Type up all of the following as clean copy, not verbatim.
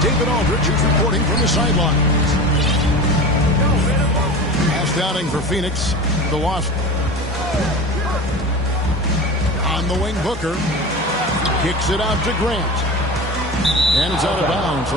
David Aldridge, who's reporting from the sidelines. Last outing for Phoenix, the Wasps. On the wing, Booker kicks it out to Grant. And it's out of bounds.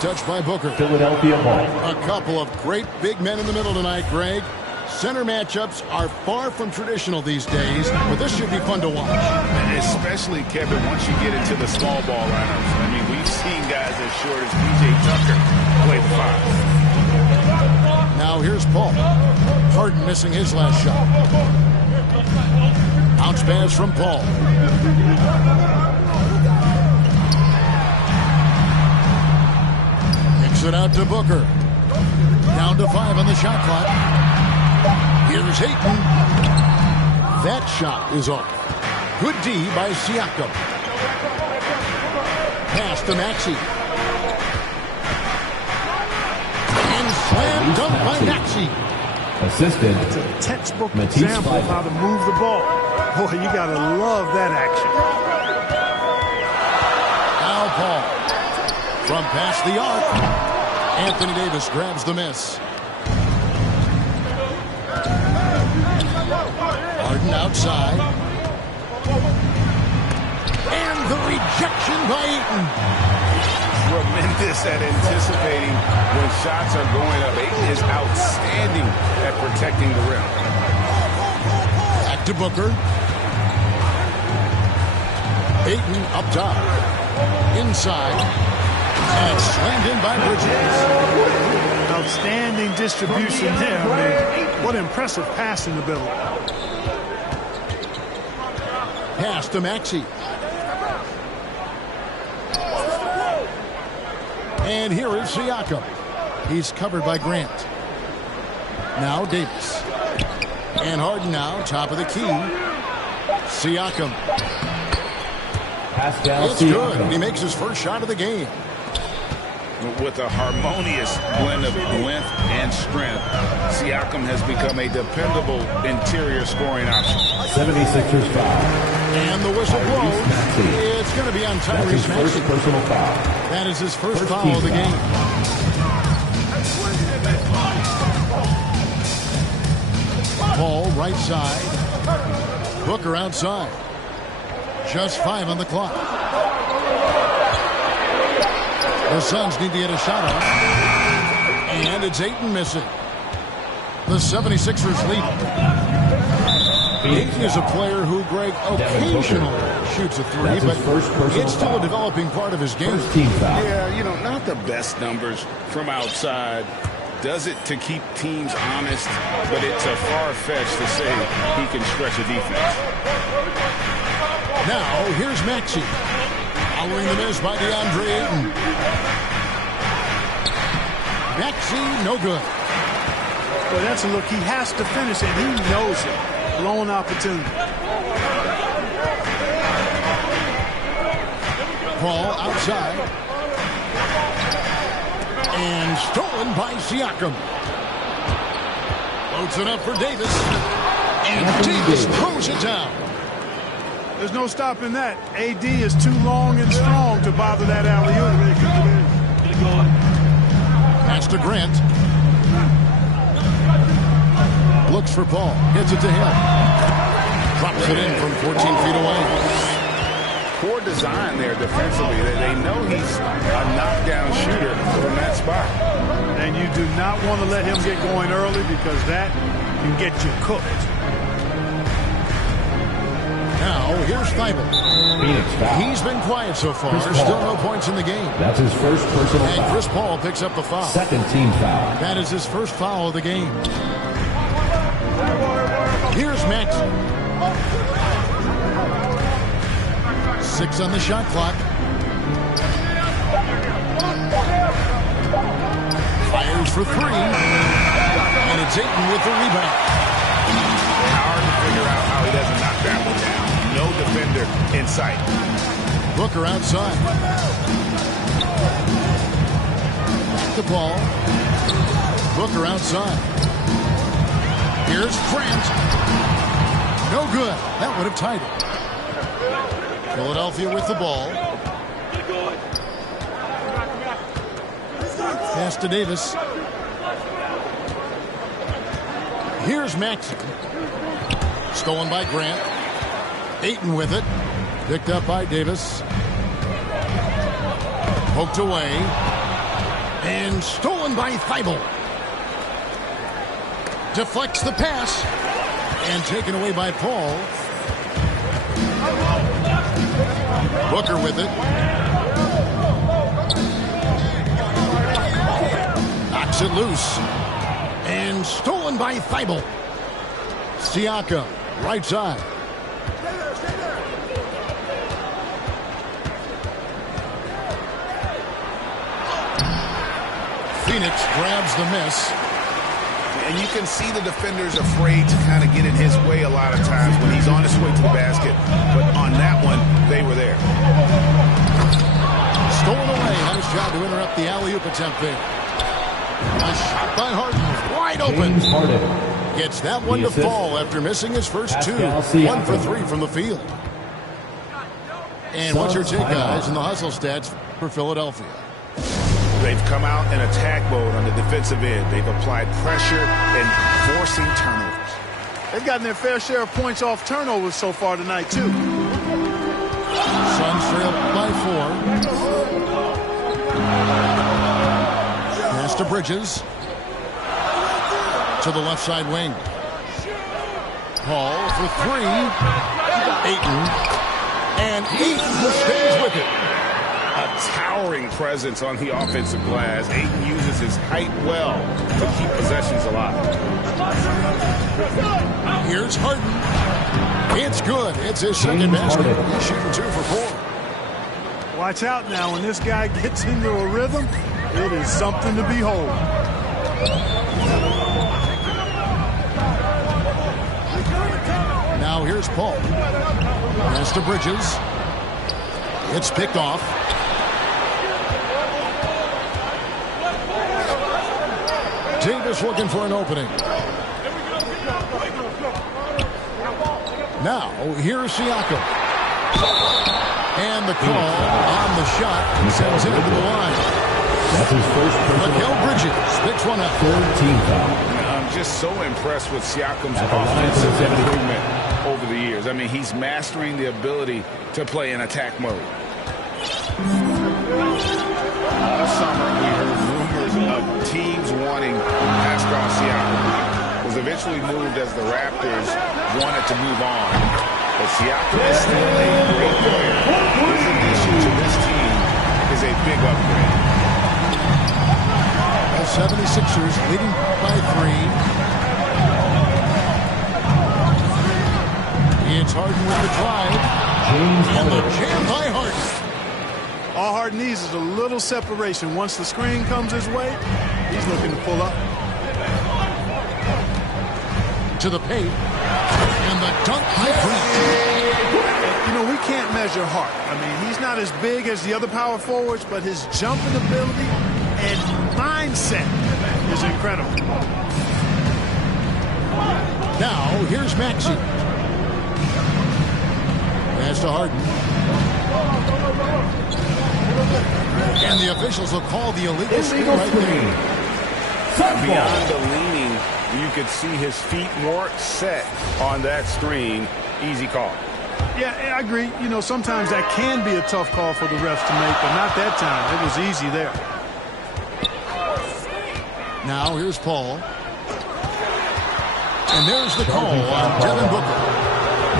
Touched by Booker. Philadelphia ball. A couple of great big men in the middle tonight, Greg. Center matchups are far from traditional these days, but this should be fun to watch. Especially, Kevin, once you get into the small ball lineups. I mean, we've seen guys as short as P.J. Tucker play the 5. Now here's Paul. Harden missing his last shot. Bounce pass from Paul. It out to Booker. Down to 5 on the shot clock. Here's Ayton. That shot is off. Good D by Siakam. Pass to Maxey. And slam dunk by Maxey. Assisted. It's a textbook example of how to move the ball. Boy, you got to love that action. Now Paul. From past the arc. Anthony Davis grabs the miss. Harden outside. And the rejection by Ayton. Tremendous at anticipating when shots are going up. Ayton is outstanding at protecting the rim. Back to Booker. Ayton up top. Inside. And slammed in by Bridges. Outstanding distribution there. I mean, what impressive passing ability. Pass to Maxey. And here is Siakam. He's covered by Grant. Now Davis. And Harden now, top of the key. Siakam. It's good. He makes his first shot of the game. With a harmonious blend of length and strength, Siakam has become a dependable interior scoring option. 76ers foul. And the whistle blows. It's going to be on Tyrese Maxey. Personal foul. That is his first foul of the game. Paul right side. Booker outside. Just 5 on the clock. The Suns need to get a shot on. And it's Ayton missing. The 76ers lead. Ayton is a player who, Greg, occasionally shoots a 3, but it's still a developing part of his game. Yeah, you know, not the best numbers from outside. Does it to keep teams honest, but it's a far-fetch to say he can stretch a defense. Now, here's Maxey. Following the miss by DeAndre Ayton. Maxey, no good. Well, that's a look. He has to finish it. He knows it. Blown opportunity. Paul outside. And stolen by Siakam. Floats it up for Davis. And Davis throws it down. There's no stopping that. AD is too long and strong to bother that alley-oop. Pass to Grant. Looks for Paul. Hits it to him. Drops it in from 14 feet away. Poor design there defensively. They know he's a knockdown shooter from that spot. And you do not want to let him get going early because that can get you cooked. Now, here's Thibault. Phoenix foul. He's been quiet so far. Still no points in the game. That's his first personal foul. And Chris Paul picks up the foul. Second team foul. That is his first foul of the game. Here's Maxey. 6 on the shot clock. Fires for 3. And it's Ayton with the rebound. Hard to figure out how he doesn't knock that one down. No defender in sight. Booker outside. The ball. Booker outside. Here's Grant. No good. That would have tied it. Philadelphia with the ball. Pass to Davis. Here's Maxey. Stolen by Grant. Ayton with it. Picked up by Davis. Poked away. And stolen by Thibault. Deflects the pass. And taken away by Paul. Booker with it. Knocks it loose. And stolen by Thibault. Siakam, right side. Phoenix grabs the miss. And you can see the defenders afraid to kind of get in his way a lot of times when he's on his way to the basket. But on that one, they were there. Stolen away. Nice job to interrupt the alley-oop attempt there. A shot by Harden. Wide open. James Harden. Gets that one to fall after missing his first 2. 1 for 3 from the field. And what's your take, guys, in the hustle stats for Philadelphia? They've come out in attack mode on the defensive end. They've applied pressure and forcing turnovers. They've gotten their fair share of points off turnovers so far tonight, too. Suns trail by 4. Pass to Bridges. To the left side wing. Paul for 3. Ayton. And Ayton stays with it. A towering presence on the offensive glass. Ayton uses his height well to keep possessions alive. Here's Harden. It's good. It's his second basket. He's shooting 2 for 4. Watch out now. When this guy gets into a rhythm, it is something to behold. Now here's Paul. Pass to Bridges. It's picked off. Davis looking for an opening. Now, here's Siakam. And the call on the shot and sends him to the line. That's his first personal. Mikal Bridges picks one up. 3rd team foul. I'm just so impressed with Siakam's offensive improvement over the years. I mean, he's mastering the ability to play in attack mode. All summer, we heard rumors of teams wanting Pascal Siakam. Was eventually moved as the Raptors wanted to move on. But Siakam is still a great player. His addition to this team is a big upgrade. The 76ers leading by 3. It's Harden with the drive. And the jam by Harden. All Harden needs is a little separation. Once the screen comes his way, he's looking to pull up. To the paint. And the dunk by Grant. You know, we can't measure heart. I mean, he's not as big as the other power forwards, but his jumping ability and mindset is incredible. Now, here's Maxey. Pass to Harden. And the officials will call the illegal screen right there. Beyond the leaning, you could see his feet more set on that screen. Easy call. Yeah, I agree. You know, sometimes that can be a tough call for the refs to make, but not that time. It was easy there. Now here's Paul. And there's the call on Devin Booker.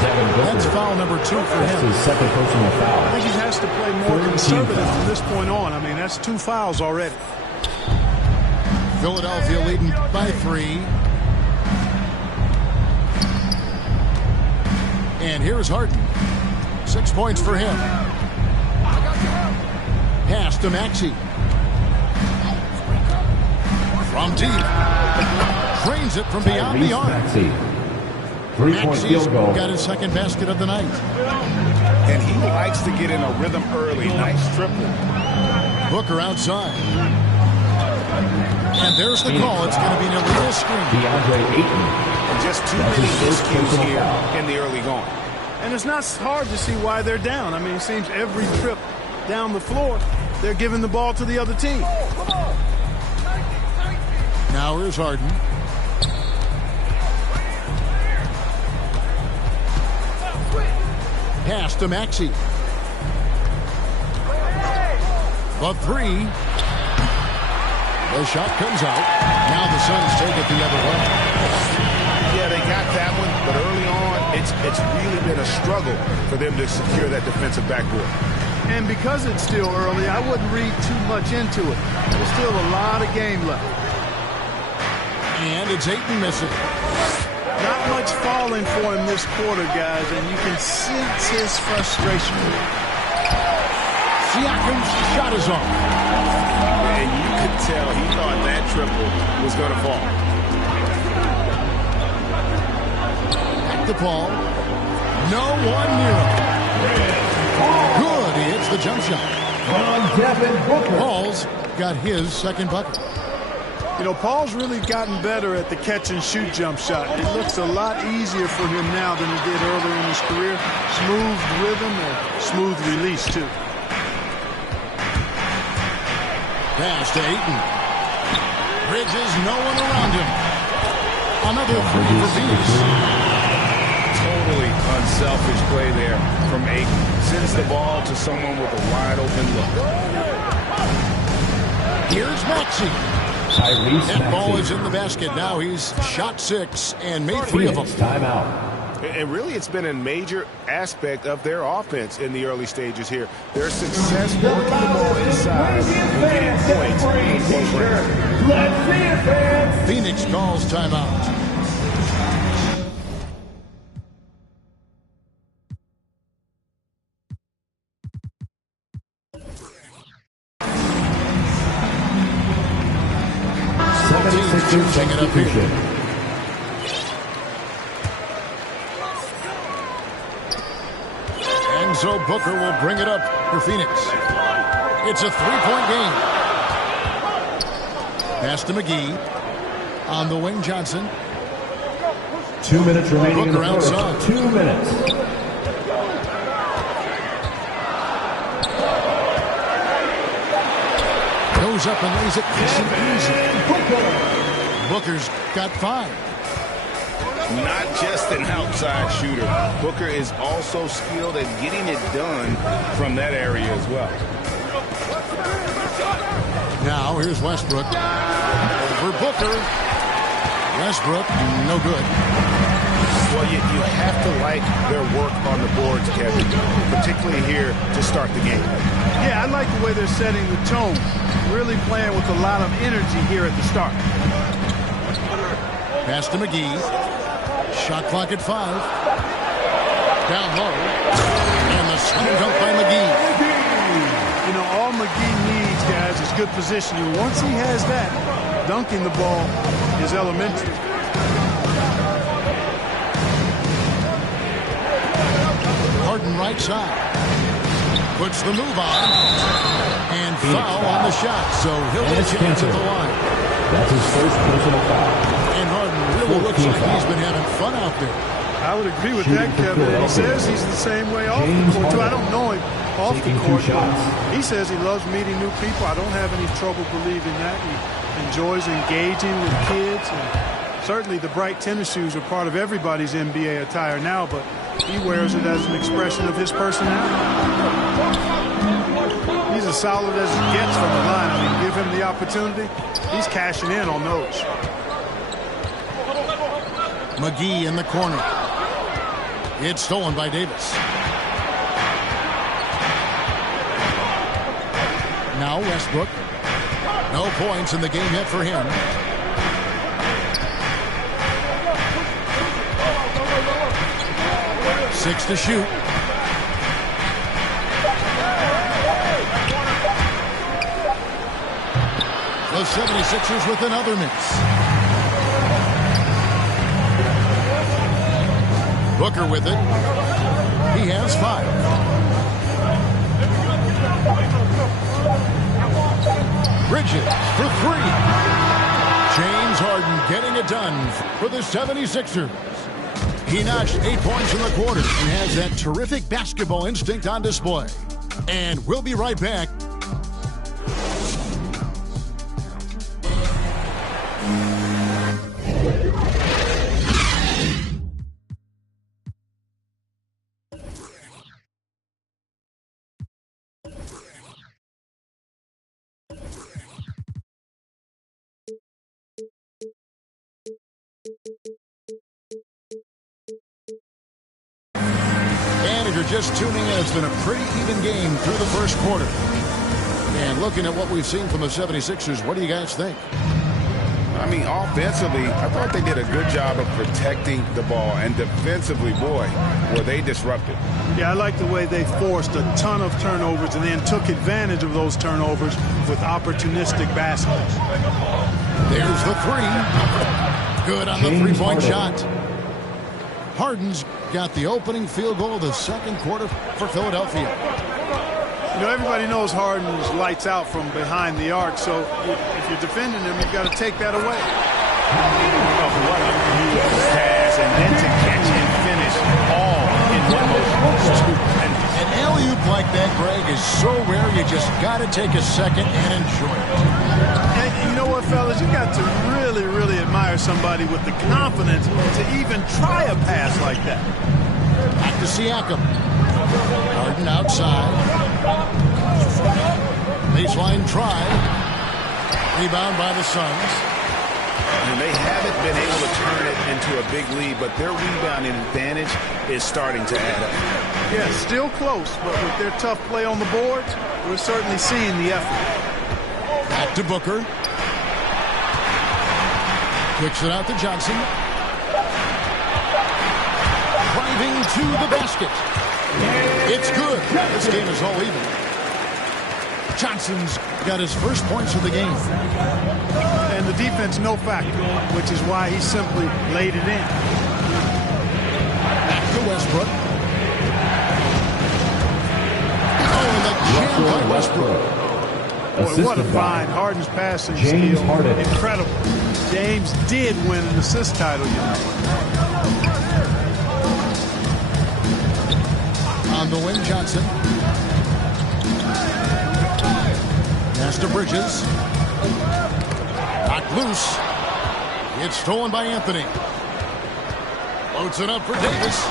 That's foul number 2 for him. That's his second personal foul. I think he has to play more conservative from this point on. I mean, that's 2 fouls already. Philadelphia leading by 3. And here's Harden. 6 points for him. Pass to Maxey. From deep. Drains it from beyond the arc. Maxey. 3-point field goal. Got his second basket of the night. And he likes to get in a rhythm early. Nice triple. Booker outside. And there's the call. It's going to be an illegal screen. DeAndre Ayton. And just too many miscues here in the early going. And it's not hard to see why they're down. I mean, it seems every trip down the floor, they're giving the ball to the other team. Now here's Harden. Pass to Maxey. The three. The shot comes out. Now the Suns take it the other way. Yeah, they got that one, but early on, it's really been a struggle for them to secure that defensive backboard. And because it's still early, I wouldn't read too much into it. There's still a lot of game left. And it's Ayton missing. Not much falling for him this quarter, guys, and you can sense his frustration. Siakam's shot is off. And you could tell he thought that triple was going to fall. Back to Paul. No one near him. Good. He hits the jump shot. Paul's got his second bucket. You know, Paul's really gotten better at the catch-and-shoot jump shot. It looks a lot easier for him now than it did earlier in his career. Smooth rhythm and smooth release, too. Pass to Ayton. Bridges, no one around him. Another three for Phoenix. Totally unselfish play there from Ayton. Sends the ball to someone with a wide-open look. Here's Maxey. That ball is in the basket. Now he's shot 6 and made 3 of them. Timeout. And really, it's been a major aspect of their offense in the early stages here. Their success working the ball inside and getting points in close range. Phoenix calls timeout. Bring it up here. And so Booker will bring it up for Phoenix. It's a 3-point game. Pass to McGee. On the wing, Johnson. 2 minutes remaining in the Booker quarter. outside. 2 minutes. Goes up and lays it nice and easy. Booker's got 5. Not just an outside shooter. Booker is also skilled at getting it done from that area as well. Now here's Westbrook. For Booker. Westbrook, no good. Well, you have to like their work on the boards, Kevin, particularly here to start the game. Yeah, I like the way they're setting the tone. Really playing with a lot of energy here at the start. Pass to McGee. Shot clock at 5. Down low. And the slam dunk by McGee. You know, all McGee needs, guys, is good positioning. Once he has that, dunking the ball is elementary. Harden right side. Puts the move on. And foul on the shot. So he'll get a chance at the line. That's his first personal foul. And Harden really looks like he's been having fun out there. I would agree with that, Kevin. He says he's the same way off the court, too. I don't know him off the court, but he says he loves meeting new people. I don't have any trouble believing that. He enjoys engaging with kids. And certainly the bright tennis shoes are part of everybody's NBA attire now, but he wears it as an expression of his personality. He's as solid as it gets from the line. I mean, give him the opportunity, he's cashing in on those. McGee in the corner. It's stolen by Davis. Now Westbrook. No points in the game yet for him. 6 to shoot. The 76ers with another miss. Booker with it. He has 5. Bridges for 3. James Harden getting it done for the 76ers. He notched 8 points in the quarter and has that terrific basketball instinct on display. And we'll be right back. And if you're just tuning in, it's been a pretty even game through the first quarter. And looking at what we've seen from the 76ers, what do you guys think? I mean, offensively, I thought they did a good job of protecting the ball. And defensively, boy, were they disruptive. Yeah, I like the way they forced a ton of turnovers and then took advantage of those turnovers with opportunistic baskets. There's the 3. Good on the three-point shot. Harden's got the opening field goal of the second quarter for Philadelphia. You know, everybody knows Harden's lights out from behind the arc, so if you're defending him, you've got to take that away. What a beautiful pass, and then to catch and finish all in one motion. Stupendous. An alley-oop like that, Greg, is so rare you just got to take a second and enjoy it. And you know what, fellas? You got to really, really admire somebody with the confidence to even try a pass like that. Back to Siakam. Harden outside. Baseline try. Rebound by the Suns. And they haven't been able to turn it into a big lead, but their rebounding advantage is starting to add up. Yeah, still close, but with their tough play on the boards, we're certainly seeing the effort. Back to Booker. Kicks it out to Johnson. Driving to the basket. It's good. This game is all even. Johnson's got his first points of the game. And the defense no factor, which is why he simply laid it in. Back to Westbrook. Oh, and the jam by Westbrook. Boy, what a find. Harden's passing James skill. Harden. Incredible. James did win an assist title, you know. On the wing, Johnson. Pass to Bridges. Knocked loose. It's stolen by Anthony. Loads it up for Davis.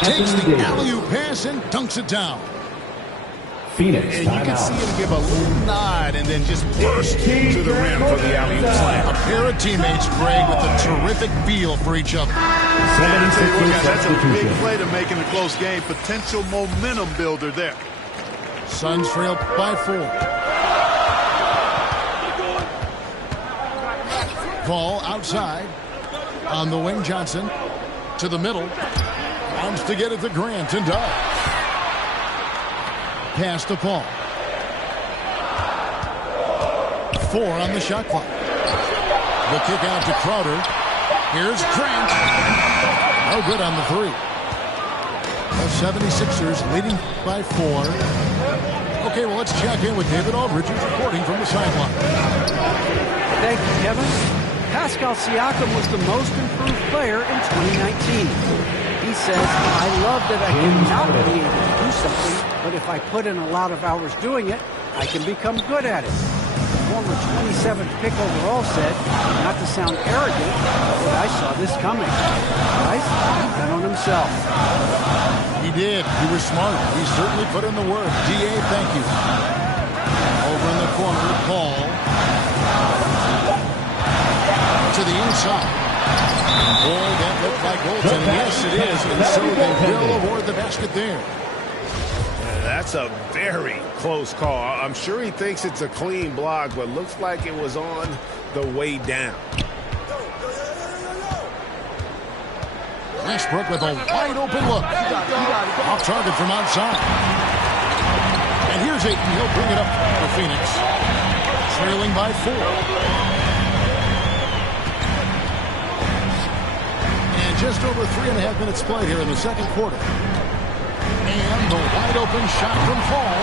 Takes the alley-oop pass and dunks it down. Phoenix, And you can see him give a little nod and then just burst to the rim for the alley-oop slam. A pair of teammates, Greg, with a terrific feel for each other. That's a big play to make in a close game. Potential momentum builder there. Suns trail by 4. Ball outside. On the wing, Johnson. To the middle. Wants to get it to Grant and does. Pass to Paul. 4 on the shot clock. The kick out to Crowder. Here's Grant. No good on the 3. The 76ers leading by 4. Okay, well, let's check in with David Aldridge, who's reporting from the sideline. Thank you, Kevin. Pascal Siakam was the most improved player in 2019. He says, I love that I can not be able to do something, but if I put in a lot of hours doing it, I can become good at it. The former 27th pick overall said, not to sound arrogant, but I saw this coming. Guys, he bet on himself. He did. He was smart. He certainly put in the work. D.A., thank you. Over in the corner, Paul. To the inside. Boy, that looked like goaltending. Yes, it is. And so they will award the basket there. That's That's a very close call. I'm sure he thinks it's a clean block, but looks like it was on the way down. Westbrook with a wide open look. Off target from outside. And here's Ayton. He'll bring it up for Phoenix. Trailing by 4. And just over 3.5 minutes play here in the second quarter. And the wide open shot from Paul.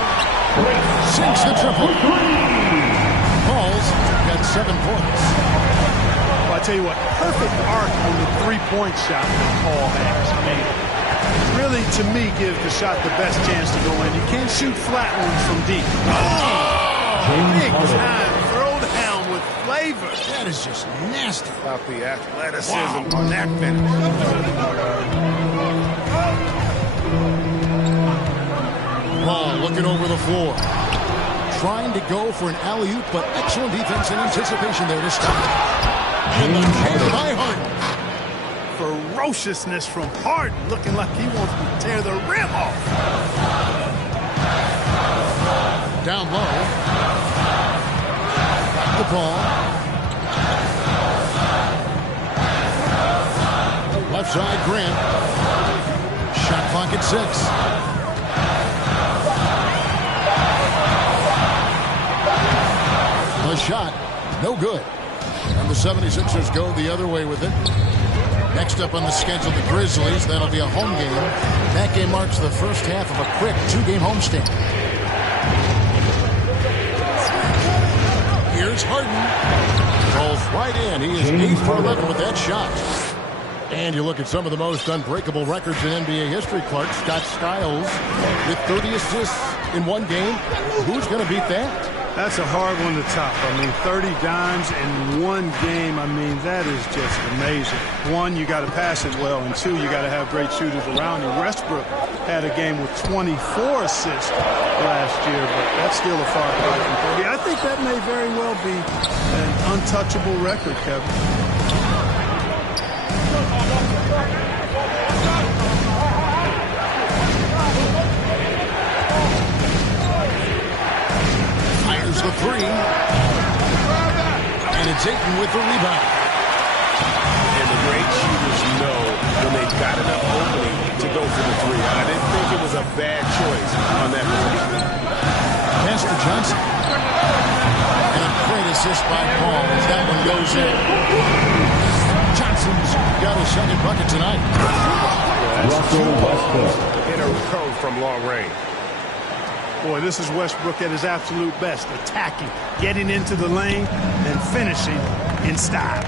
Sinks the triple. Paul's got 7 points. Well, I tell you what, perfect arc on the three-point shot that Paul has. I mean, really, to me, gives the shot the best chance to go in. You can't shoot flat ones from deep. Big time throwdown with flavor. That is just nasty. About the athleticism on that finish. Paul looking over the floor. Trying to go for an alley-oop, but excellent defense and anticipation there to stop. And the corner by Harden. Ferociousness from Harden, looking like he wants to tear the rim off. Down low. Back the ball. Left side, Grant. Shot clock at 6. The shot, no good. And the 76ers go the other way with it. Next up on the schedule, the Grizzlies. That'll be a home game. That game marks the first half of a quick 2-game homestand. Here's Harden. Falls right in. He is 8 for 11 with that shot. And you look at some of the most unbreakable records in NBA history, Clark. Scott Skiles with 30 assists in one game. Who's going to beat that? That's a hard one to top. I mean, 30 dimes in one game. I mean, that is just amazing. One, you got to pass it well, and two, you got to have great shooters around you. Westbrook had a game with 24 assists last year, but that's still a far cry from 30. I think that may very well be an untouchable record, Kevin. The 3. And it's Ayton with the rebound. And the great shooters know when they've got enough opening to go for the 3. I didn't think it was a bad choice on that position. Pass to Johnson. And a great assist by Paul as that one goes in. Johnson's got his second bucket tonight. Russell Westbrook. In a row from long range. Boy, this is Westbrook at his absolute best. Attacking, getting into the lane, and finishing in style.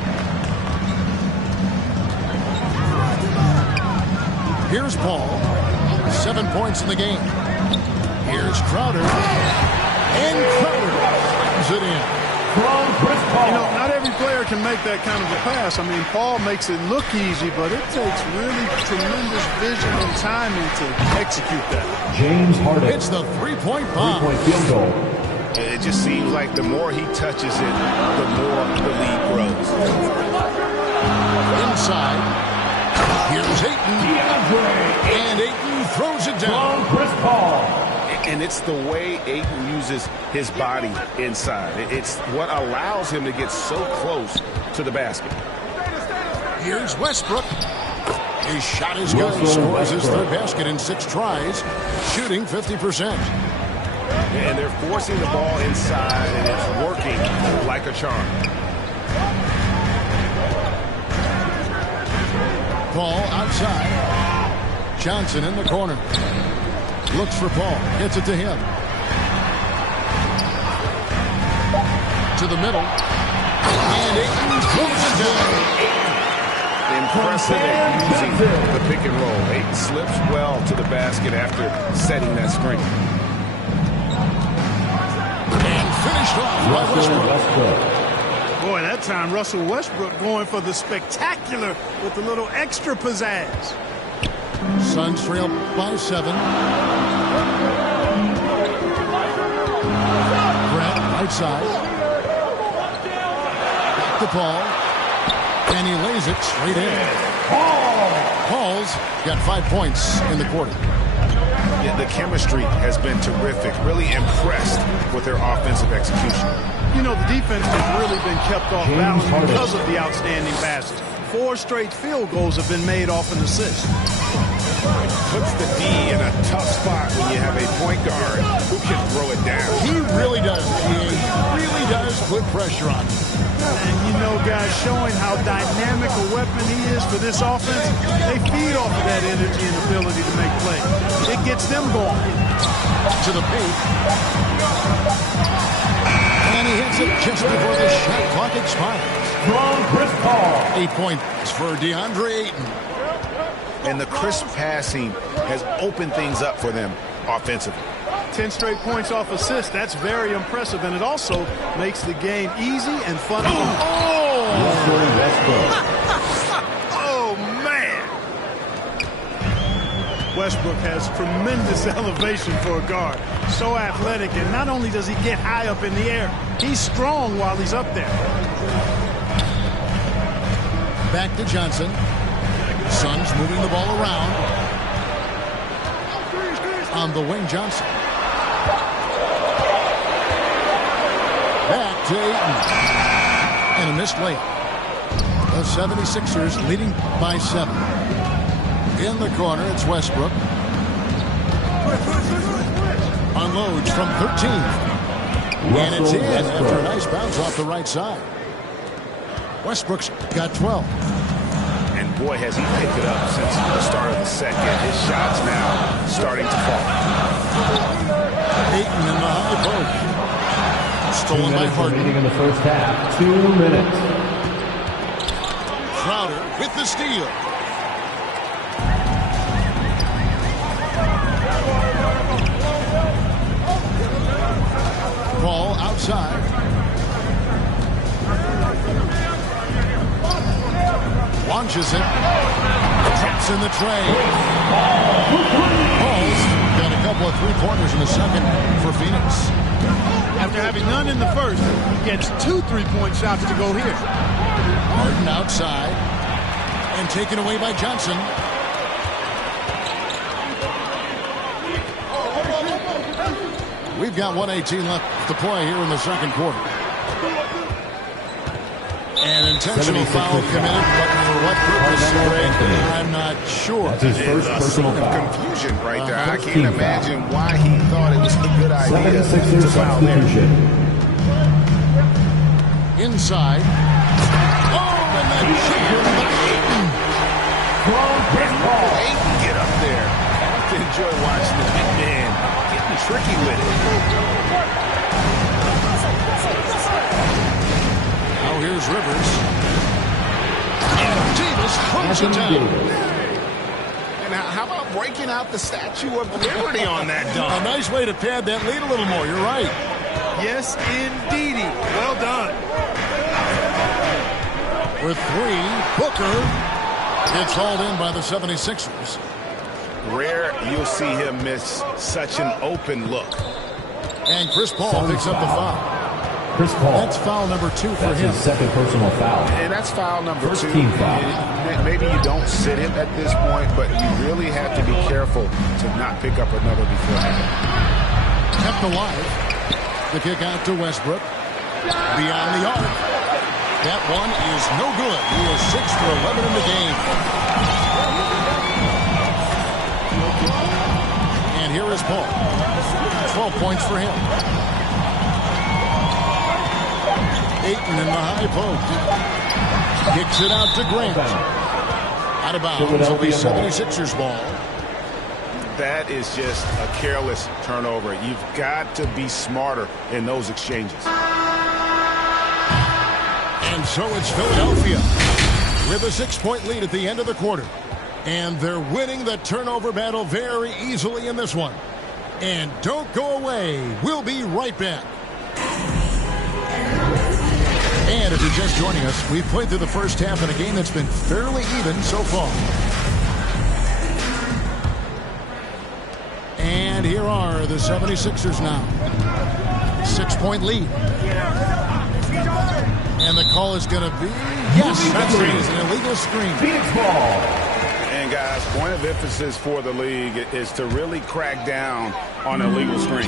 Here's Paul. 7 points in the game. Here's Crowder. And Crowder brings it in. You know, not every player can make that kind of a pass. I mean, Paul makes it look easy, but it takes really tremendous vision and timing to execute that. James Harden. It's the three-point bomb. Three-point field goal. It just seems like the more he touches it, the more the lead grows. Inside. Here's Ayton. And Ayton throws it down. Chris Paul. And it's the way Ayton uses his body inside. It's what allows him to get so close to the basket. Here's Westbrook. His shot is good. He scores his third basket in 6 tries, shooting 50%. And they're forcing the ball inside, and it's working like a charm. Paul outside. Johnson in the corner. Looks for Paul. Gets it to him. To the middle. And Ayton throws it down. Impressive at using the pick and roll. Ayton slips well to the basket after setting that screen. And finished off by Westbrook. Boy, that time Russell Westbrook going for the spectacular with a little extra pizzazz. Suns trail by 7. Grant, right side. Back to Paul. And he lays it straight in. Paul's got 5 points in the quarter. Yeah, the chemistry has been terrific. Really impressed with their offensive execution. You know, the defense has really been kept off balance because of the outstanding passes. 4 straight field goals have been made off an assist. Puts the D in a tough spot when you have a point guard who can throw it down. He really does. He really does put pressure on him. And you know, guys, showing how dynamic a weapon he is for this offense, they feed off of that energy and ability to make plays. It gets them going. To the paint. And he hits it just before the shot clock expires. From Chris Paul. 8 points for DeAndre Ayton. And the crisp passing has opened things up for them offensively. 10 straight points off assists. That's very impressive, and it also makes the game easy and fun. Oh, man. Westbrook has tremendous elevation for a guard. So athletic, and not only does he get high up in the air, he's strong while he's up there. Back to Johnson. Suns moving the ball around. On the wing, Johnson. Back to Ayton. And a missed layup. The 76ers leading by 7. In the corner, it's Westbrook. Unloads from 13. And it's in after a nice bounce off the right side. Westbrook's got 12. And boy, has he picked it up since the start of the second. His shots now starting to fall. Ayton in the high post. Stolen by Harden. In the first half, 2 minutes. Crowder with the steal. Ball outside. Launches it. Traps in the tray. Paul's got a couple of three-pointers in the second for Phoenix. After having none in the first, he gets 2 3-point shots to go here. Harden outside. And taken away by Johnson. We've got 1:18 left to play here in the second quarter. An intentional foul committed, but for what purpose, I'm not sure. That's his first personal foul. Confusion right there. I can't imagine why he thought it was a good idea to foul there. Inside. Oh, and then jammed by Ayton. Ayton get up there. I have to enjoy watching the big man getting tricky with it. Now here's Rivers. And Davis hunts it down. And how about breaking out the Statue of Liberty on that dunk? A nice way to pad that lead a little more. You're right. Yes, indeedy. Well done. For 3, Booker. It's hauled in by the 76ers. Rare you'll see him miss such an open look. And Chris Paul picks up the foul. Chris Paul. That's foul number 2 for That's him. his second personal foul. And that's foul number First 2. team foul. Maybe you don't sit him at this point, but you really have to be careful to not pick up another beforehand. Kept alive. The kick out to Westbrook. Beyond the arc. That one is no good. He is 6 for 11 in the game. And here is Paul. 12 points for him. Ayton in the high post. Kicks it out to Grant. Out of bounds. It'll be 76ers ball. That is just a careless turnover. You've got to be smarter in those exchanges. And so it's Philadelphia with a 6-point lead at the end of the quarter. And they're winning the turnover battle very easily in this one. And don't go away. We'll be right back. And if you're just joining us, we've played through the first half in a game that's been fairly even so far. And here are the 76ers now. 6-point lead. And the call is going to be, yes, that's an illegal screen. Phoenix ball. And guys, point of emphasis for the league is to really crack down on illegal screens.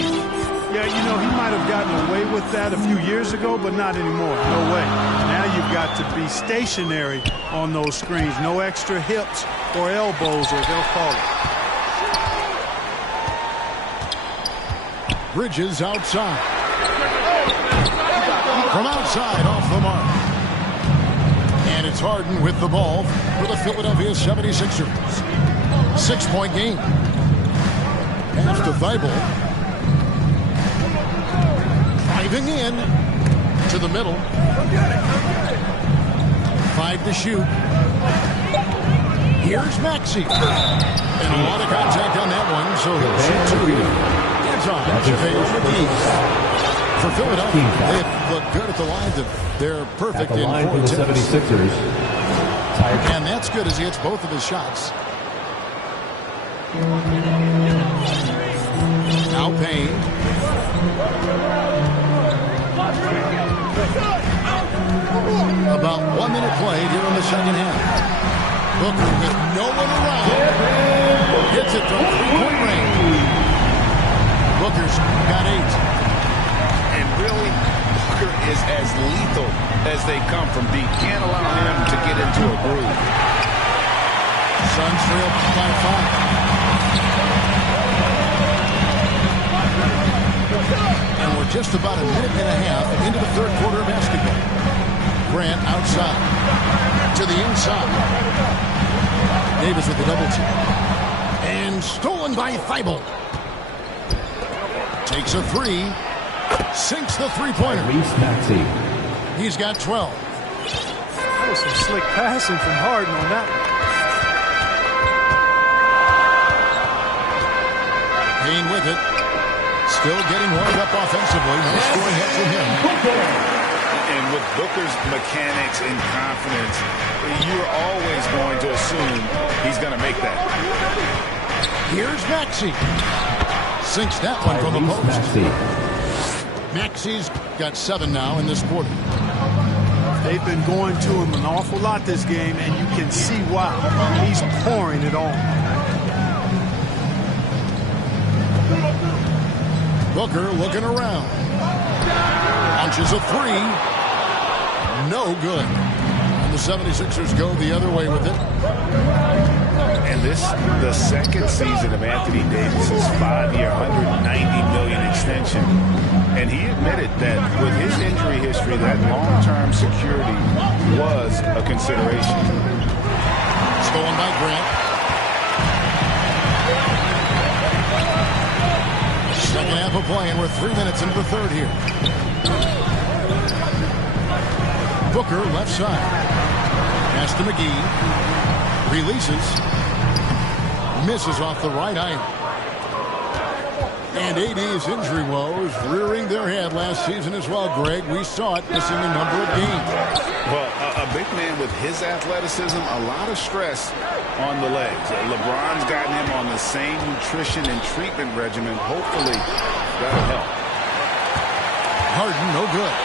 Yeah, you know, he might have gotten away with that a few years ago, but not anymore. No way. Now you've got to be stationary on those screens. No extra hips or elbows, or they'll fall. Bridges outside. From outside, off the mark. And it's Harden with the ball for the Philadelphia 76ers. 6-point game. Pass to Thibault. Driving in to the middle. 5 to shoot. Here's Maxey. And a lot of contact on that one, so he'll shoot 2. It's on. For Philadelphia, they look good at the line. They're perfect at the line in for the 76ers. And that's good as he hits both of his shots. Now Payne. About 1 minute played here in the second half. Booker with no one around. Hits it from 3-point range. Booker's got 8. And really, Booker is as lethal as they come from deep. Can't allow him to get into a groove. Suns trail by 5. And we're just about a minute and a half into the third quarter of basketball. Grant outside. To the inside. Davis with the double team. And stolen by Thibault. Takes a 3. Sinks the three-pointer. He's got 12. That was some slick passing from Harden on that one. Payne with it. Still getting warmed up offensively. No scoring hit from him. And with Booker's mechanics and confidence, you're always going to assume he's going to make that. Here's Maxey. Sinks that one from the post. Maxey's got 7 now in this quarter. They've been going to him an awful lot this game, and you can see why. He's pouring it on. Booker looking around. Launches a 3. No good. And the 76ers go the other way with it. And this, the second season of Anthony Davis's 5-year, $190 million extension. And he admitted that with his injury history, that long-term security was a consideration. Stolen by Grant. Second half of play, and we're 3 minutes into the third here. Booker left side. Pass to McGee. Releases. Misses off the right eye. And AD's injury woes rearing their head last season as well, Greg. We saw it missing a number of games. Well, a big man with his athleticism, a lot of stress on the legs. LeBron's gotten him on the same nutrition and treatment regimen. Hopefully, that'll help. Harden, no good.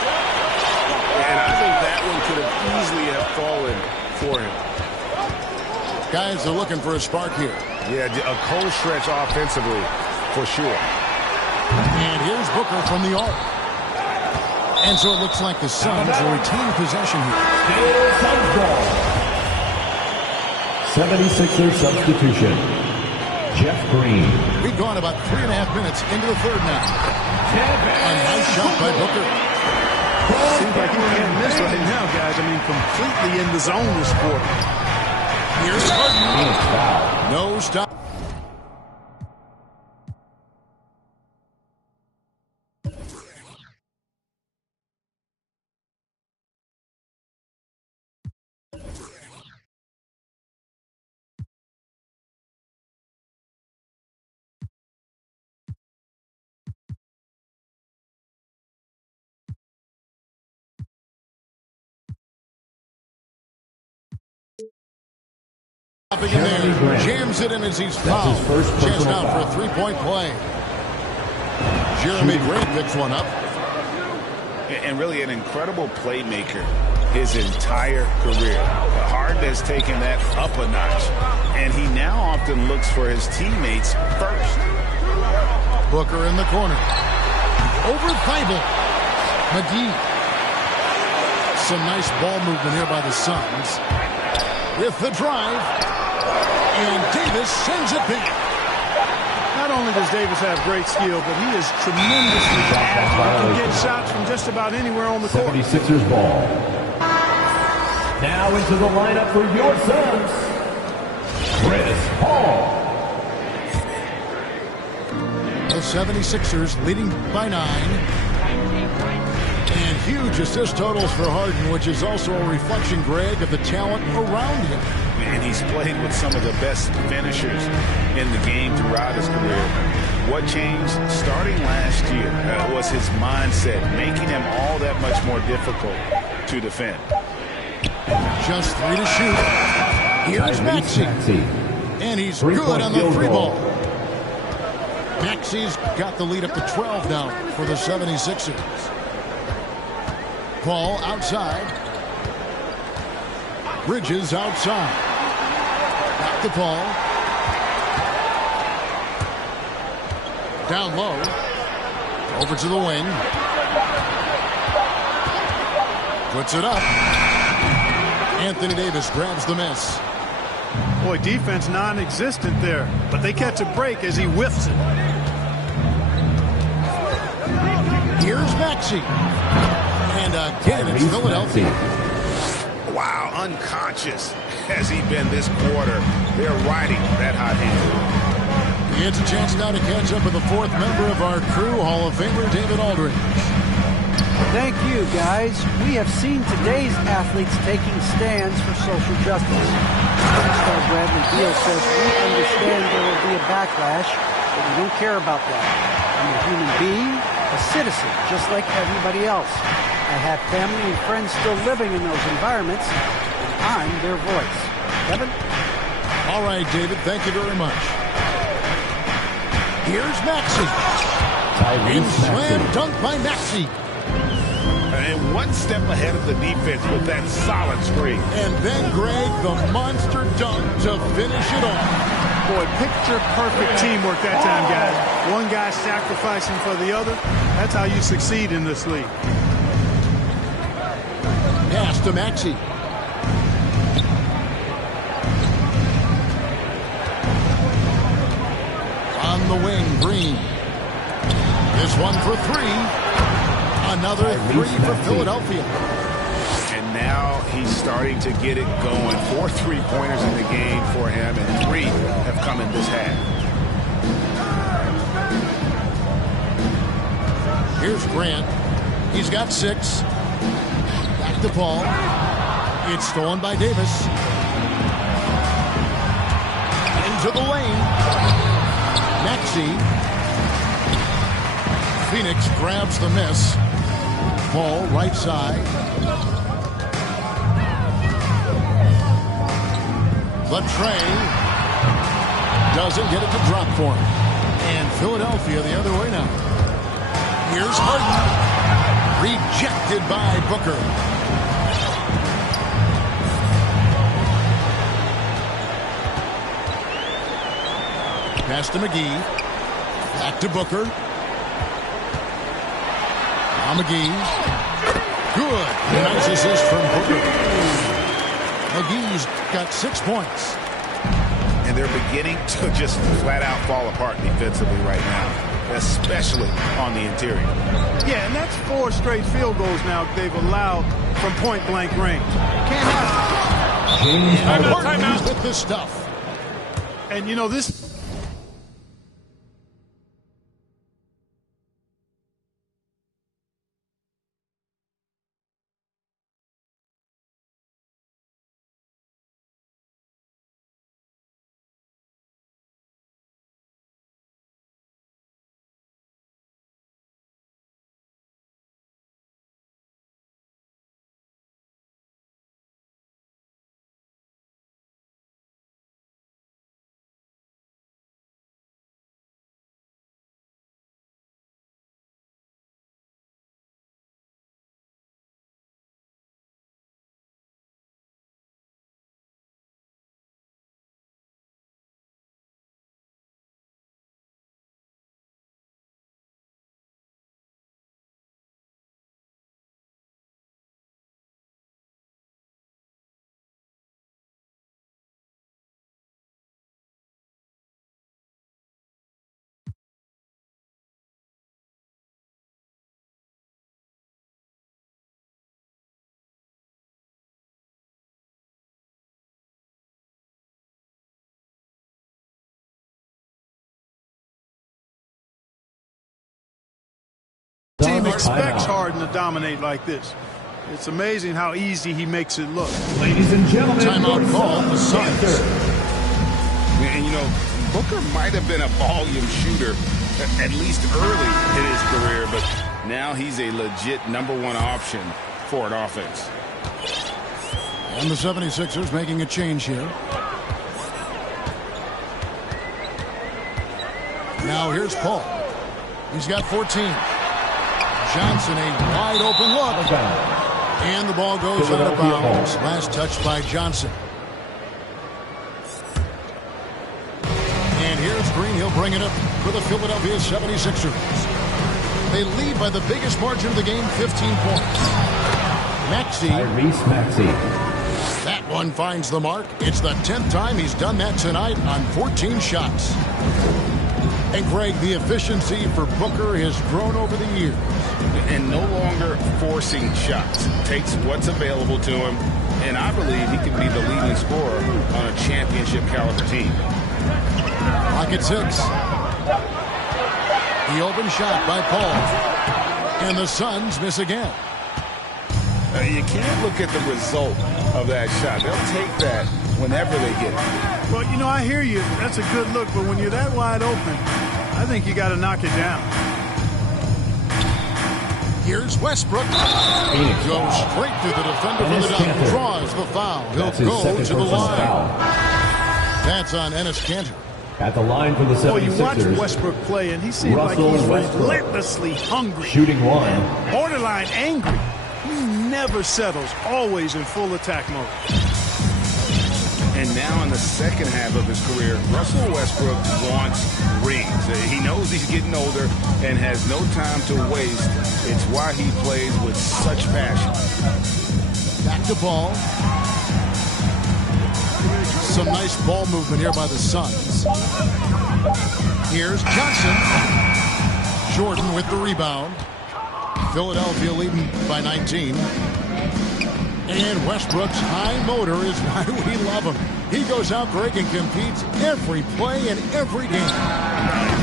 And I think that one could have easily have fallen for him. Guys are looking for a spark here. Yeah, a cold stretch offensively, for sure. And here's Booker from the arc. And so it looks like the Suns will retain possession here. 76er substitution. Jeff Green. We've gone about 3.5 minutes into the third now. A nice shot by Booker. Seems like he can't miss right now, guys. I mean, completely in the zone this quarter. Here's Harden. No stop. Jams it in as he's fouled. Chance now for a three-point play. Jeremy Grant picks one up. And really an incredible playmaker. his entire career. Harden has taken that up a notch, and he now often looks for his teammates first. Booker in the corner. Over Thibault. McGee. Some nice ball movement here by the Suns. With the drive. And Davis sends it back. Not only does Davis have great skill, but he is tremendously fast. He can get shots from just about anywhere on the court. 76ers ball. Now into the lineup for your Suns, Chris Paul. The 76ers leading by 9. And huge assist totals for Harden, which is also a reflection, Greg, of the talent around him. And he's played with some of the best finishers in the game throughout his career. What changed starting last year was his mindset, making him all that much more difficult to defend. Just 3 to shoot. Here's Maxey. And he's good on the 3 ball. Maxey's got the lead up to 12 now for the 76ers. Paul outside. Bridges outside. Back to Paul. Down low. Over to the wing. Puts it up. Anthony Davis grabs the miss. Boy, defense non-existent there, but they catch a break as he whiffs it. Here's Maxey. And again, it's Philadelphia. Wow, unconscious has he been this quarter. They're riding that hot hand. He gets a chance now to catch up with the 4th member of our crew, Hall of Famer David Aldridge. Thank you, guys. We have seen today's athletes taking stands for social justice. Star Bradley Beal says we understand there will be a backlash, but we don't care about that. I'm a human being, a citizen, just like everybody else. I have family and friends still living in those environments, and I'm their voice. Kevin? All right, David, thank you very much. Here's Maxey. In slam dunk by Maxey. And one step ahead of the defense with that solid screen. And then, Greg, the monster dunk to finish it off. Boy, picture-perfect teamwork that time, guys. One guy sacrificing for the other. That's how you succeed in this league. Pass to Maxey. On the wing, Green. This one for 3. Another 3 for Philadelphia. And now he's starting to get it going. 4 3-pointers in the game for him, and 3 have come in this half. Here's Grant. He's got 6. Back to Paul. It's stolen by Davis. Into the lane. Maxey. Phoenix grabs the miss. Paul, right side. The tray. Doesn't get it to drop for him. And Philadelphia the other way now. Here's Harden. Rejected by Booker. Pass to McGee. Back to Booker. McGee. Good. Nice assist from Booker. McGee's got 6 points. And they're beginning to just flat out fall apart defensively right now, especially on the interior. Yeah, and that's 4 straight field goals now they've allowed from point-blank range. Can't have it. Timeout with this stuff. And, you know, this Team expects Harden to dominate like this. It's amazing how easy he makes it look. Ladies and gentlemen, timeout call, the Suns. And, you know, Booker might have been a volume shooter, at least early in his career, but now he's a legit #1 option for an offense. And the 76ers making a change here. Now here's Paul. He's got 14. Johnson, a wide open look. And the ball goes out of bounds. Last touch by Johnson. And here's Green. He'll bring it up for the Philadelphia 76ers. They lead by the biggest margin of the game, 15 points. Maxey. That one finds the mark. It's the 10th time he's done that tonight on 14 shots. And Greg, the efficiency for Booker has grown over the years. And no longer forcing shots. Takes what's available to him. And I believe he can be the leading scorer on a championship caliber team. Clock at 6. The open shot by Paul. And the Suns miss again. You can't look at the result of that shot. They'll take that whenever they get it. Well, you know, I hear you. That's a good look, but when you're that wide open, I think you got to knock it down. Here's Westbrook. Goes straight through the defender for the dunk. Draws the foul. He'll go to the line. That's on Enes Kanter. At the line for the 76ers. Oh, you watch Westbrook play, and he seems like he's relentlessly hungry. Shooting one. Borderline angry. He never settles, always in full attack mode. And now in the second half of his career, Russell Westbrook wants rings. He knows he's getting older and has no time to waste. It's why he plays with such passion. Back to Ball. Some nice ball movement here by the Suns. Here's Johnson. Jordan with the rebound. Philadelphia leading by 19. And Westbrook's high motor is why we love him. He goes out, Greg, and competes every play and every game.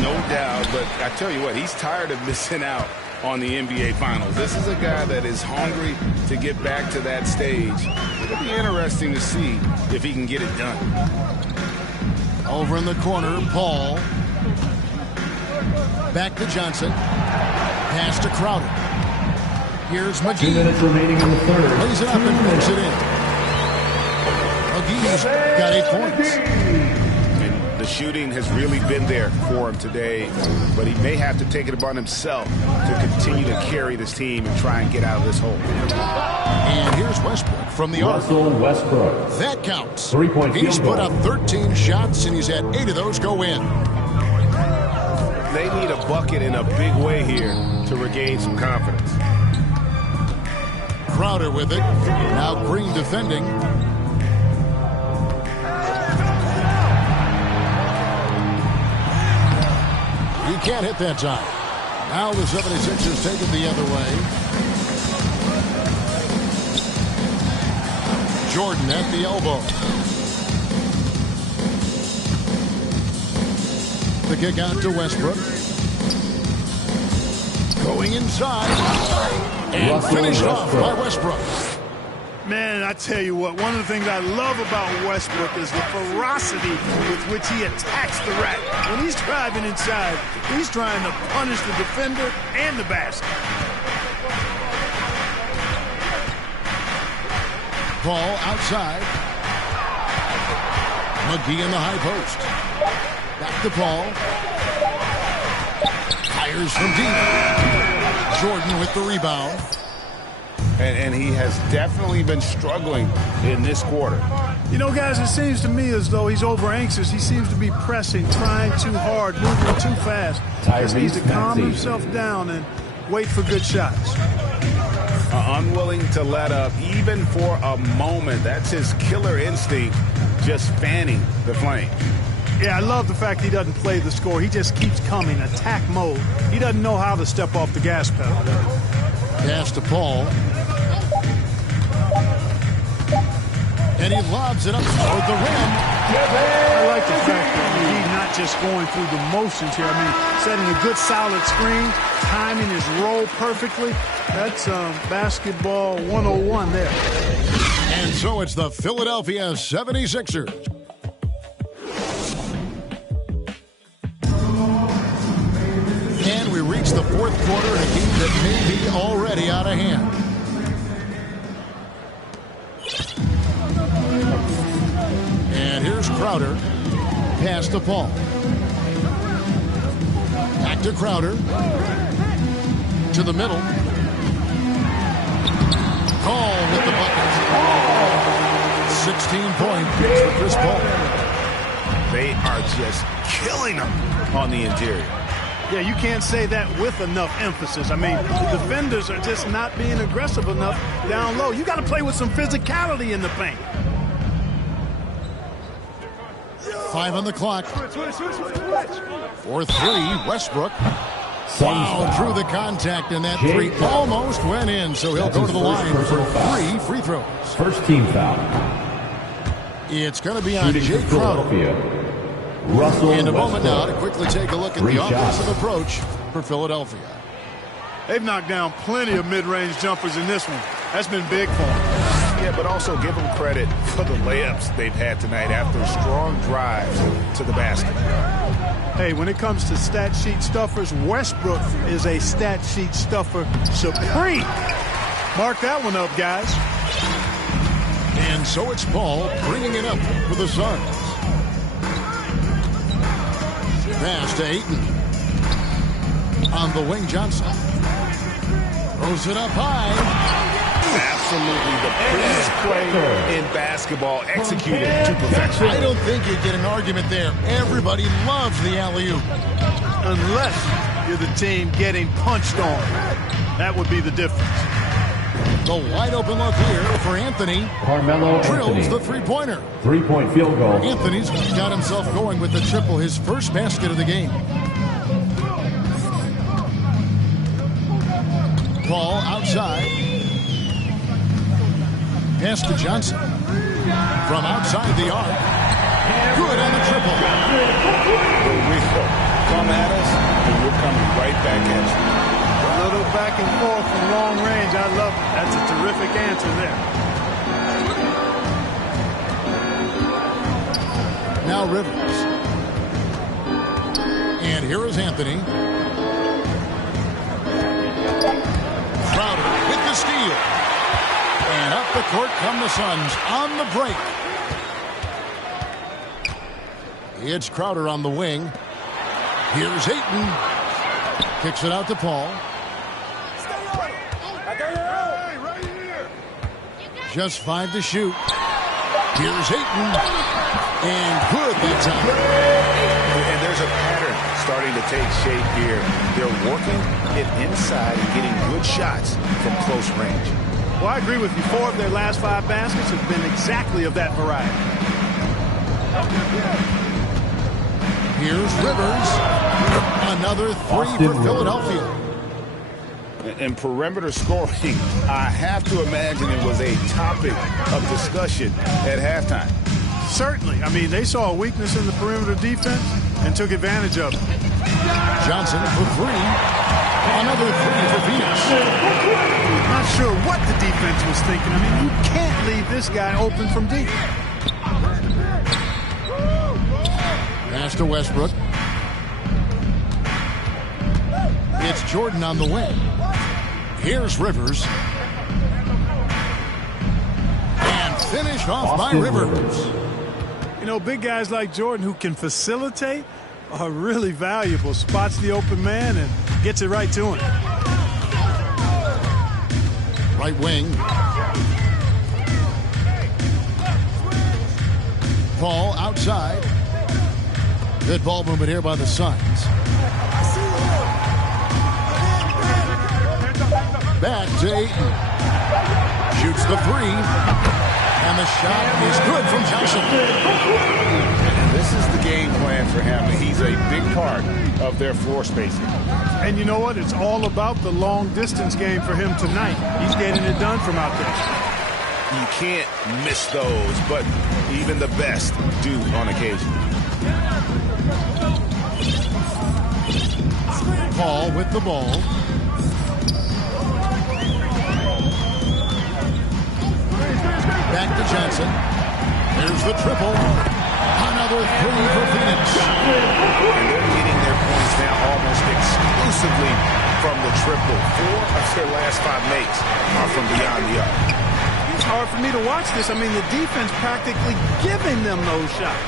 No doubt, but I tell you what, he's tired of missing out on the NBA Finals. This is a guy that is hungry to get back to that stage. It'll be interesting to see if he can get it done. Over in the corner, Paul. Back to Johnson. Pass to Crowder. Here's McGee. 2 minutes remaining in the third. Lays it up and puts it in. McGee's got 8 points. And the shooting has really been there for him today, but he may have to take it upon himself to continue to carry this team and try and get out of this hole. And here's Westbrook from the arc. Russell Westbrook. That counts. 3-point field He's put up 13 shots, and he's had 8 of those go in. They need a bucket in a big way here to regain some confidence. Crowder with it. Now Green defending. He can't hit that time. Now the 76ers take it the other way. Jordan at the elbow. The kick out to Westbrook. Going inside. And finished off by Westbrook. Man, I tell you what, one of the things I love about Westbrook is the ferocity with which he attacks the rack. When he's driving inside, he's trying to punish the defender and the basket. Ball outside. McGee in the high post. Back to Paul. Fires from deep. Jordan with the rebound. And he has definitely been struggling in this quarter. You know, guys, it seems to me as though he's over anxious. He seems to be pressing, trying too hard, moving too fast. Just needs to calm himself down and wait for good shots. Unwilling to let up even for a moment. That's his killer instinct, just fanning the flame. Yeah, I love the fact he doesn't play the score. He just keeps coming, attack mode. He doesn't know how to step off the gas pedal. Pass to Paul. And he lobs it up toward the rim. I like the fact that he's not just going through the motions here. I mean, setting a good solid screen, timing his roll perfectly. That's basketball 101 there. And so it's the Philadelphia 76ers. And we reach the fourth quarter in a game that may be already out of hand. And here's Crowder. Pass to Paul. Back to Crowder. To the middle. Paul with the bucket. 16-point for Chris Paul. They are just killing them on the interior. Yeah, you can't say that with enough emphasis. I mean, the defenders are just not being aggressive enough down low. You got to play with some physicality in the paint. 5 on the clock. For 3, Westbrook. Wow, through the contact, and that three almost went in, so he'll go to the line for 3 free throws. First team foul. It's going to be on Jay Crowder. In a moment now to quickly take a look at the offensive approach for Philadelphia. They've knocked down plenty of mid-range jumpers in this one. That's been big for them. Yeah, but also give them credit for the layups they've had tonight after strong drives to the basket. Hey, when it comes to stat sheet stuffers, Westbrook is a stat sheet stuffer supreme. Mark that one up, guys. And so it's Paul bringing it up for the Suns. Pass to Ayton. On the wing, Johnson. Throws it up high. Absolutely the prettiest play in basketball, executed to perfection. I don't think you get an argument there. Everybody loves the alley-oop. Unless you're the team getting punched on. That would be the difference. The wide open look here for Anthony. Carmelo Drills Anthony. the three-pointer. 3-point field goal. Anthony's got himself going with the triple, his first basket of the game. Paul outside. Pass to Johnson. From outside the arc. Good on the triple. We come at us, and we're coming right back at you. A little back and forth from long range. I love it. That's a terrific answer there. Now Rivers. And here is Anthony. Crowder with the steal. And up the court come the Suns on the break. It's Crowder on the wing. Here's Ayton. Kicks it out to Paul. Just 5 to shoot. Here's Ayton. And good that time. And there's a pattern starting to take shape here. They're working it inside and getting good shots from close range. Well, I agree with you. 4 of their last 5 baskets have been exactly of that variety. Here's Rivers. Another 3 for Philadelphia. And perimeter scoring, I have to imagine it was a topic of discussion at halftime. Certainly. I mean, they saw a weakness in the perimeter defense and took advantage of it. Johnson for 3. Another 3 for Phoenix. Not sure what the defense was thinking. I mean, you can't leave this guy open from deep. Pass to Westbrook. It's Jordan on the wing. Here's Rivers. And finished off by Rivers. You know, big guys like Jordan who can facilitate are really valuable. Spots the open man and gets it right to him. Right wing. Paul outside. Good ball movement here by the Suns. Back to Ayton. Shoots the 3. And the shot is good from Johnson. This is the game plan for him. He's a big part of their floor spacing. And you know what? It's all about the long distance game for him tonight. He's getting it done from out there. You can't miss those, but even the best do on occasion. Paul with the ball. Back to Johnson. There's the triple. Another three for Phoenix. And they're getting their points now almost exclusively from the triple. 4 of their last 5 makes are from beyond the arc. It's hard for me to watch this. I mean, the defense practically giving them those shots.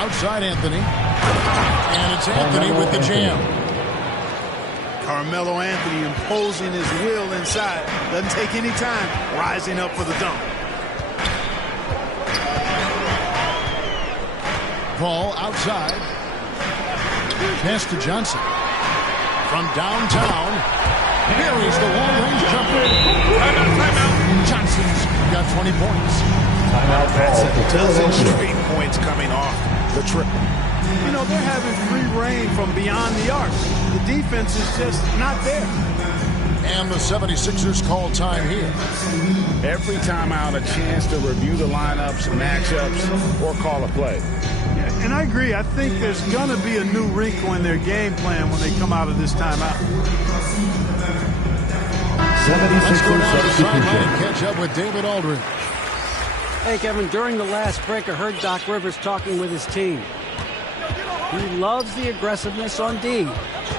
Outside Anthony. And it's Anthony with the jam. Carmelo Anthony imposing his will inside. Doesn't take any time. Rising up for the dunk. Paul outside. Pass to Johnson. From downtown. Buries the long-range jumper. Timeout. Johnson's got 20 points. That's a dozen straight points coming off the triple. You know, they're having free reign from beyond the arc. The defense is just not there. And the 76ers call time here. Every timeout, a chance to review the lineups, matchups, or call a play. Yeah, and I agree. I think there's going to be a new wrinkle in their game plan when they come out of this timeout. 76ers substitution. Catch up with David Aldridge. Hey, Kevin, during the last break, I heard Doc Rivers talking with his team. He loves the aggressiveness on D.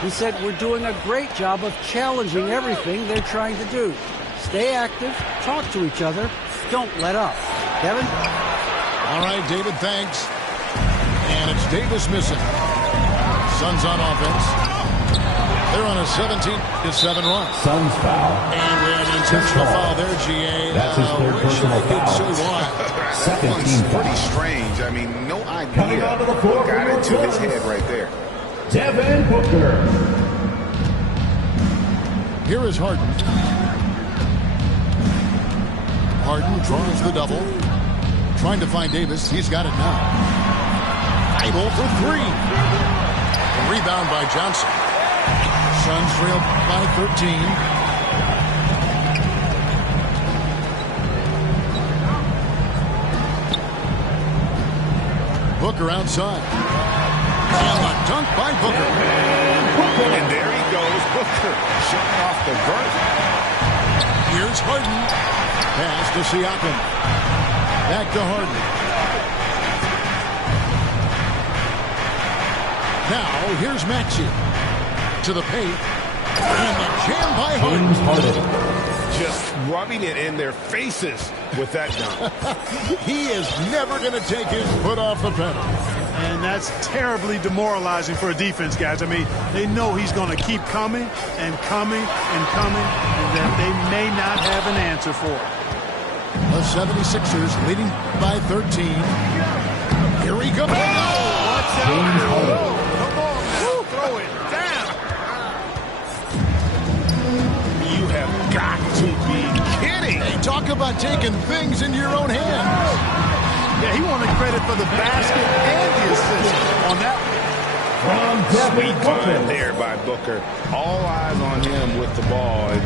He said, we're doing a great job of challenging everything they're trying to do. Stay active, talk to each other, don't let up. Kevin? All right, David, thanks. And it's Davis missing. Suns on offense. They're on a 17-7 run. Suns foul. And we have an intentional foul there, GA. That's his third personal foul. Say why. Second That team one's pretty foul. strange. I mean, no Coming idea onto the floor what got for into your his Suns. head right there. Devin Booker. Here is Harden. Harden draws the double. Trying to find Davis. He's got it now. Idle for 3. Rebound by Johnson. Suns trail by 13. Booker outside. And the dunk by Booker. And there he goes, Booker, shutting off the vert. Here's Harden. Pass to Siakam. Back to Harden. Now, here's Maxey. To the paint. And the jam by James Harden. Harden. Just rubbing it in their faces with that dunk. He is never going to take his foot off the pedal. And that's terribly demoralizing for a defense, guys. I mean, they know he's going to keep coming and coming and coming, and that they may not have an answer for it. The 76ers leading by 13. Here we go. Watch out. James Harden. Come on now. Throw it down. You have got to be kidding. Hey, talk about taking things into your own hands. Yeah, he wanted credit for the basket and the assist on that one. From Devin Sweet find Booker. there by Booker. All eyes on him with the ball. And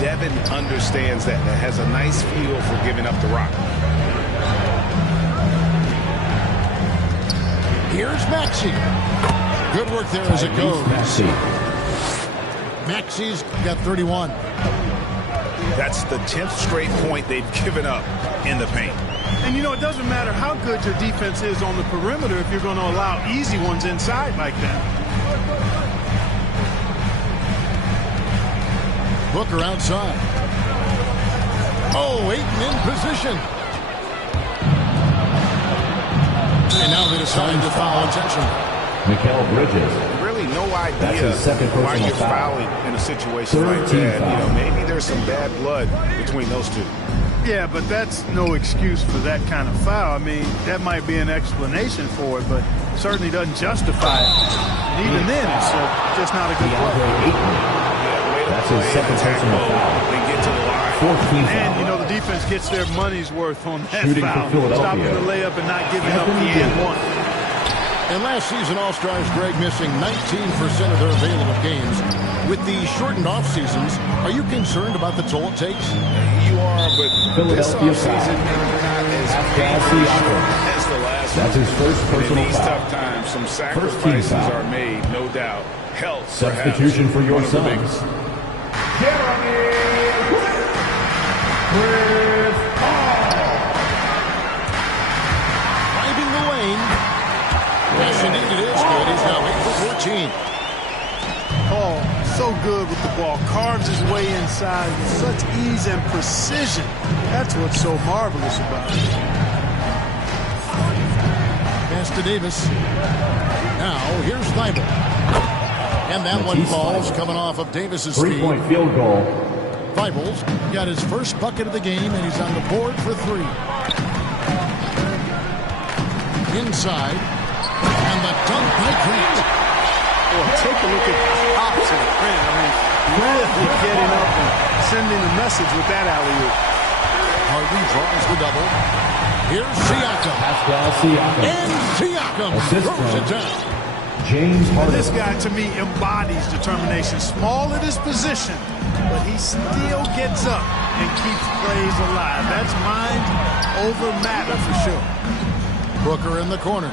Devin understands that. That has a nice feel for giving up the rock. Here's Maxey. Good work there as it goes. Maxey. Maxey's got 31. That's the 10th straight point they've given up in the paint. And, you know, it doesn't matter how good your defense is on the perimeter if you're going to allow easy ones inside like that. Booker outside. Oh, Ayton in position. And now they decide to foul intentionally. Mikal Bridges. Really no That's idea his second why personal you're foul. fouling in a situation Third like team that. foul. You know, maybe there's some bad blood between those two. Yeah, but that's no excuse for that kind of foul. I mean, that might be an explanation for it, but certainly doesn't justify it. And even then, it's just not a good DeAndre play. Ayton. That's his second personal foul. And get to the line. Fourth team And, foul. you know, the defense gets their money's worth on that Shooting for foul. Philadelphia. Stopping the layup and not giving up the Anthony and Davis. one. And last season, All-Stars Greg missing 19% of their available games. With the shortened off seasons, are you concerned about the toll it takes? You are, but this Philadelphia offseason foul. maybe not as Pascal dangerous Siakam. as the last That's his first And personal in these foul. tough times, some First team sacrifices foul. are made, no doubt. Health, Substitution perhaps, for your one of the Suns. biggest. Driving the lane. Yes, indeed it is good. He's now 8 for 14. Paul, so good with the ball. Carves his way inside with such ease and precision. That's what's so marvelous about it. Pass to Davis. Now, here's Thibault. And that one falls coming off of Davis's feet. Three-point field goal. Thibault's got his first bucket of the game, and he's on the board for 3. Inside. And the dunk by Grant. Boy, take a look at the hops and Grant. I mean, really getting up and sending a message with that alley-oop. Harden draws the double. Here's Siakam. Pascal Siakam. And Siakam Assist throws from it down. James Harden. This guy, to me, embodies determination. Small at his position, but he still gets up and keeps plays alive. That's mind over matter for sure. Booker in the corner.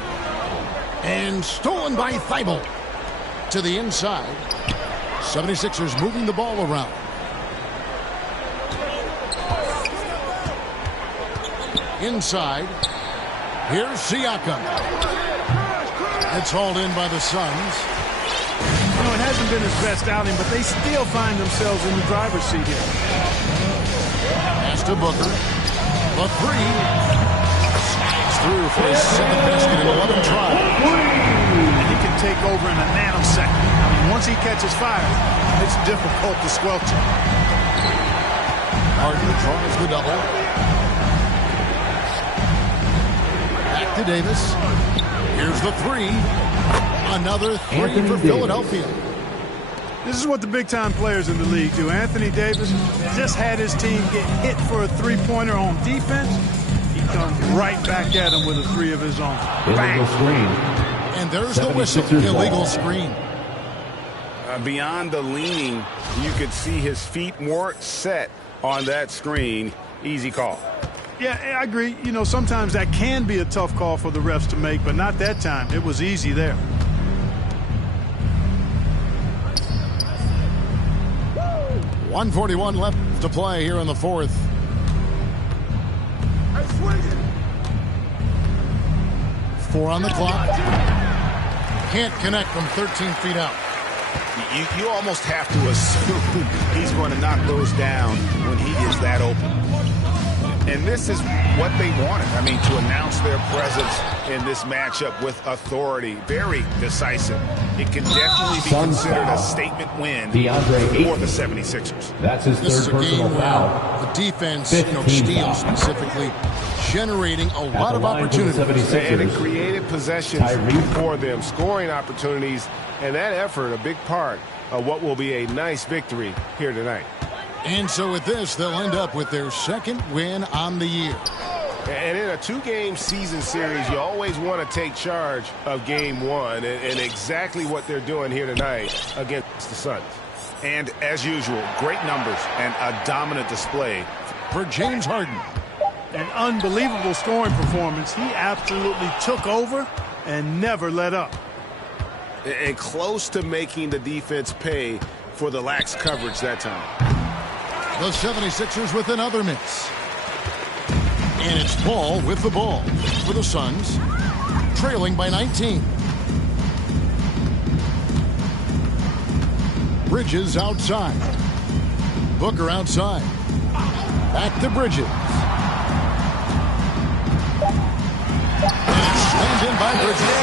And stolen by Thibault. To the inside. 76ers moving the ball around. Inside. Here's Siakam. It's hauled in by the Suns. You know, it hasn't been his best outing, but they still find themselves in the driver's seat here. Pass to Booker. The 3. Slides through for his 7th basket in 11 tries. And he can take over in a nanosecond. I mean, once he catches fire, it's difficult to squelch it. Harden draws the double. Back to Davis. Here's the 3. Another 3 Anthony for Davis. Philadelphia. This is what the big-time players in the league do. Anthony Davis just had his team get hit for a three-pointer on defense. He comes right back at him with a 3 of his own. Illegal screen. And there's the whistle. 76ers Illegal ball. screen. Beyond the leaning, you could see his feet weren't set on that screen. Easy call. Yeah, I agree. You know, sometimes that can be a tough call for the refs to make, but not that time. It was easy there. .141 left to play here in the 4th. Four on the clock. Can't connect from 13 feet out. You almost have to assume he's going to knock those down when he is that open. And this is what they wanted. I mean, to announce their presence in this matchup with authority. Very decisive. It can definitely be Suns considered foul. a statement win DeAndre for Ayton. the 76ers. That's his This is third a game personal where foul. the defense, 15 steals foul. specifically, generating a lot the of line for the opportunities. 76ers. And it created possessions Tyrese. for them, scoring opportunities, and that effort a big part of what will be a nice victory here tonight. And so with this, they'll end up with their 2nd win on the year. And in a 2-game season series, you always want to take charge of game 1, and exactly what they're doing here tonight against the Suns. And as usual, great numbers and a dominant display For James Harden. An unbelievable scoring performance. He absolutely took over and never let up. and close to making the defense pay for the lax coverage that time. The 76ers with another miss. And it's Paul with the ball for the Suns, trailing by 19. Bridges outside. Booker outside. Back to Bridges. And it's slammed in by Bridges.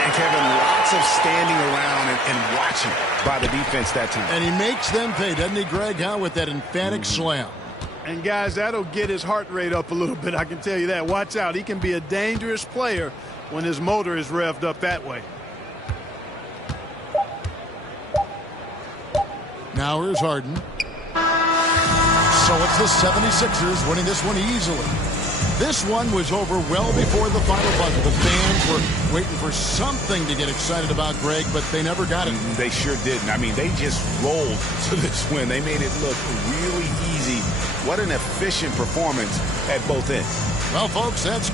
And Kevin, lots of standing around and watching by the defense that time. And he makes them pay, doesn't he, Greg, with that emphatic slam. And, guys, that'll get his heart rate up a little bit, I can tell you that. Watch out. He can be a dangerous player when his motor is revved up that way. Now here's Harden. So it's the 76ers winning this one easily. This one was over well before the final buzzer. The fans were waiting for something to get excited about, Greg, but they never got it. They sure didn't. I mean, they just rolled to this win. They made it look really easy. What an efficient performance at both ends. Well, folks, that's